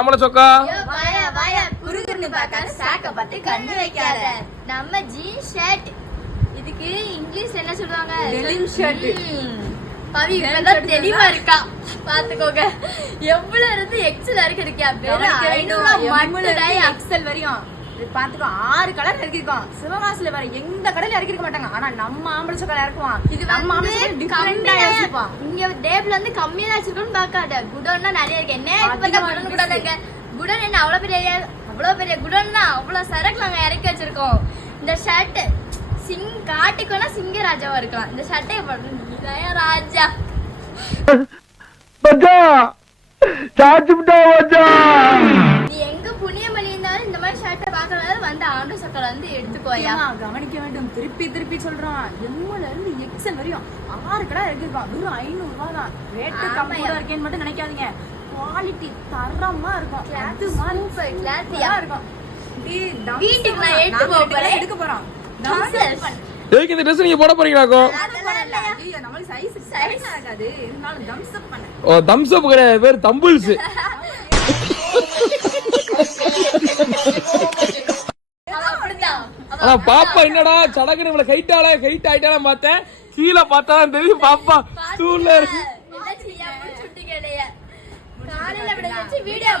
நம்மள சொக்கா நம்ம jeans shirt. இதுக்கு இங்கிலீஷ்ல என்ன சொல்லுவாங்க? Denim shirt. பவி இப்பதான் தெளிவா இருக்கா பாத்துக்கோங்க. எவ்வளவு இருந்து எக்ஸல் வரைக்கும் இருக்கியா? எக்ஸல் வரையும் பாத்துக்கோ. 6 கலர் இறக்கிருக்கோம். சிவகாசில வேற எந்த கடையில இறக்கிருக்க மாட்டாங்க. ஆனா நம்ம ஆம்பளை சொக்கா இறக்குவான். இது நம்ம இங்க டேபிள் வந்து கம்மியா தான் வச்சிருக்கோம்னு பாக்காத. குடோன்னா நிறைய இருக்கு. என்ன இப்பதான் குடோன் குடோன்ங்க. குடோன் என்ன அவ்வளவு பெரிய குடோன் தான். அவ்வளவு சரக்கு நாங்க இறக்கி வச்சிருக்கோம். இந்த ஷர்ட் காட்டுக்குன்னா சிங்கராஜாவா இருக்கலாம். இந்த ஷர்ட்டை ராஜா நீ எங்க புண்ணியமணி இருந்தாலும் இந்த மாதிரி ஷர்ட்டை பாக்குறதால வந்து ஆண்டு சக்கரை வந்து எடுத்துக்கோயா. கவனிக்க வேண்டும். திருப்பி சொல்றான். எம்ல இருந்து எக்ஸல் வரையும் 6 கடை இறக்கிருக்கான். வெறும் 500 ரூபாய் தான். ரேட்டு கம்மியா இருக்கேன்னு மட்டும் நினைக்காதீங்க. குவாலிட்டி தரமா இருக்கும். இருக்கும். வீட்டுக்கு நான் எடுக்க போறேன். எதுக்கு இந்த ட்ரெஸ் நீங்க போட போறீங்களாக்கோ? நம்மளுக்கு சைஸ் ஆகாது. இருந்தாலும் தம்ஸ் அப் பண்ண. ஓ தம்ஸ் அப் கிடையாது, பேர் தம்பிள்ஸ். ஆனா பாப்பா என்னடா சடக்கு நம்மள ஹைட் ஆயிட்டாலும் பார்த்தேன். கீழே பார்த்தா தெரியும் பாப்பா ஸ்டூல்ல இருக்கு. காலையில வீடியோ